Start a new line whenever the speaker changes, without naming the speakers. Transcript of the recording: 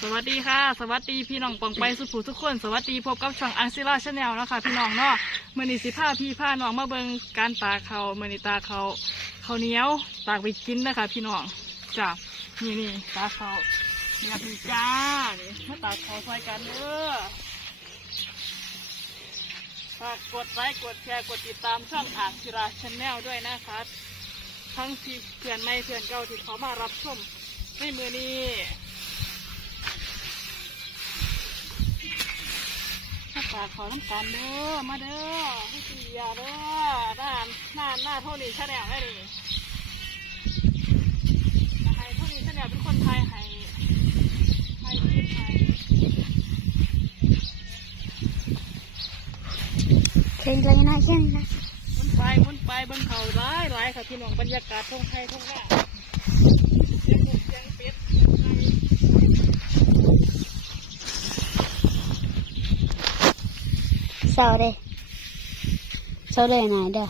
สวัสดีค่ะ สวัสดีพี่น้องปองไปสุภูทุกคน สวัสดีพบกับช่องอังซิล่าชาแนลนะคะพี่น้องเนาะมื่อนี้สิพาพี่พาน้องมาเบิงการตากเขาวมื่อนี้ตาเขาวข้าเหนียวตากไปกินนะคะ พี่น้องจ้ะนี่นี่ตาเขาวนี่ครับพี่จ้านี่มาตากเขาใส่กันเด้อฝากกดไลค์กดแชร์กดติดตามช่องอ่างศิลาชาแนลด้วยนะคะ ทั้งที่เพื่อนไม่เพื่อนเก่าที่เขามารับชมในมือนี้ ฝากขอน้ำตาลเด้อ มาเด้อให้เสียเด้อด้านหน้าหน้าเท่านี้ชาแนลได้ดิให้เท่านี้ชาแนลเป็นคนไทยให้ให้คลิปให้
เข่งเลยนะเข่งนะ
หมุนไปหมุนไปบนเขาร้ายร้ายค่ะพี่น้องบรรยากาศท่องไทยท่องหน้าเสียงเป็ดเสียงเป็ดเสียงไก่
เศร้าเลยเศร้าเลยนะเด้อ